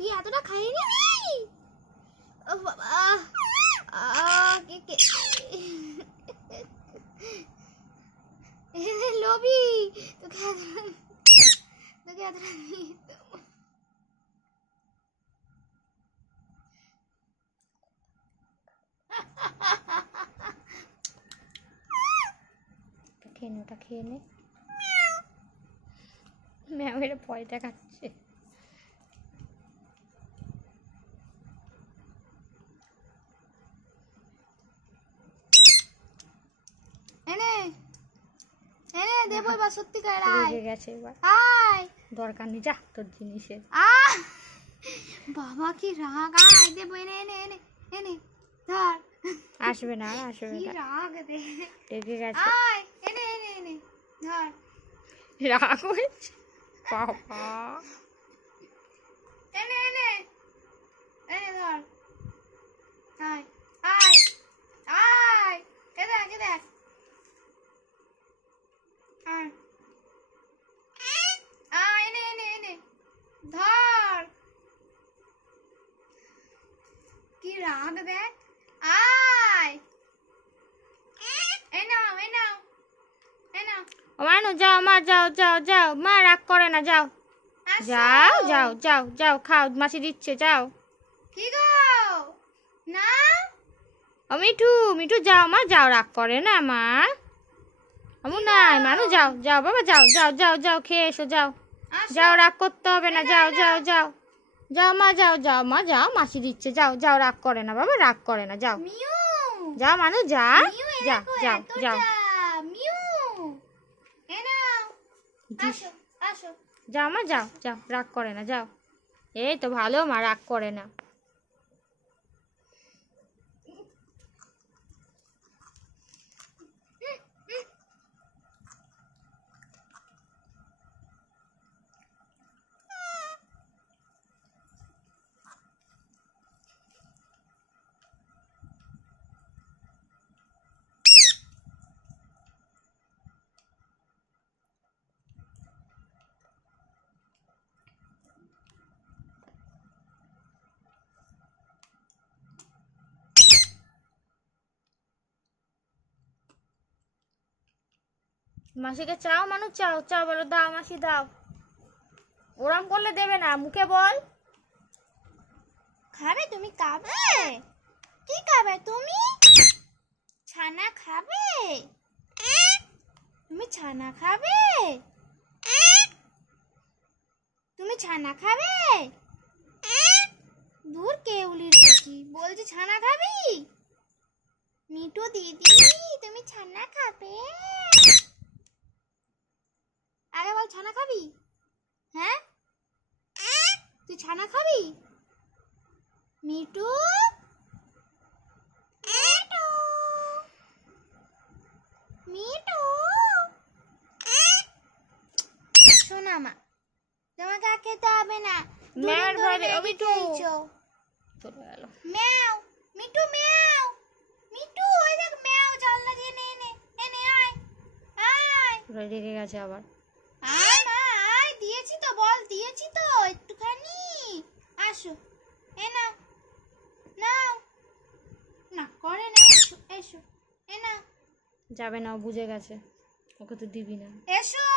তুই এতটা খাইয়ে নিবি? ও বাবা, লোভি, তোকে এতটা খেয়ে নে, ওটা খেয়ে নে। ম্যামের ভয় দেখাচ্ছে। দেবো এবার, সত্যিকার রেগে গেছে এবার। আয়, দরকার নেই, যা তোর জিনিসের। বাবা কি রাগ! আয় দেবো, এনে এনে এনে এনে ধর। আসবে না, আসবে না, রাগ দে, রেগে গেছে। আয়, এনে এনে এনে ধর। রাগ হয়েছে বাবা। এনে এনে এনে ধর। আয় আয় আয়, কে দেখ কে দেখ। এনে এনে এনে ধর। কি রাগ দেখ। আয়, এই নাও এই নাও এই নাও। মানু যাও মা, যাও যাও যাও, মা রাগ করে না, যাও যাও যাও যাও যাও, খাও, মাসি দিচ্ছে, যাও। কি গো না, ও মিঠু, মিঠু যাও মা, যাও, রাগ করে না মা। আমু নাই, মানু যাও যাও বাবা, যাও যাও যাও যাও, খেয়ে এসো, যাও যাও, রাগ করতে হবে না, যাও যাও যাও যাও মা, যাও যাও মা, যাও, মাসি দিচ্ছে, যাও যাও, রাগ করে না বাবা, রাগ করে না, যাও যাও মানু, যা যাও যাও যাও, যাও মা, যাও যাও, রাগ করে না, যাও। এই তো ভালো মা, রাগ করে না। মাসিকে চাও মানু, চাও চাও, বলো দাও মাসি দাও। ওরম করলে দেবে না, মুখে বল। খাবে তুমি? খাবে? কি খাবে তুমি? ছানা খাবে? তুমি ছানা খাবে? তুমি ছানা খাবে? দূর কেউলির বেটি, বলছি ছানা খাবি? মিঠু দিদি, তুমি ছানা খাবে? আরে বল, ছানা খাবি? হ্যাঁ, তুই ছানা খাবি? মিঠু, মিঠু, মিঠু, শোনা মা, তোমাকে আর খেতে হবে না। ম্যার ঘরে ও মিঠু চলে গেল। ম্যাও, মিঠু ম্যাও, মিঠু ওই দেখ ম্যাও, জানলা দিয়ে নে নে এনে, আয় আয়। রেগে গেছে আবার। আয় মা আয়, দিয়েছি তো, বল দিয়েছি তো, একটুখানি আসো, এ নাও নাও, না করে না, এসো এসো, এ নাও। যাবে না, ও বুঝে গেছে, ওকে তো দিবি না। এসো।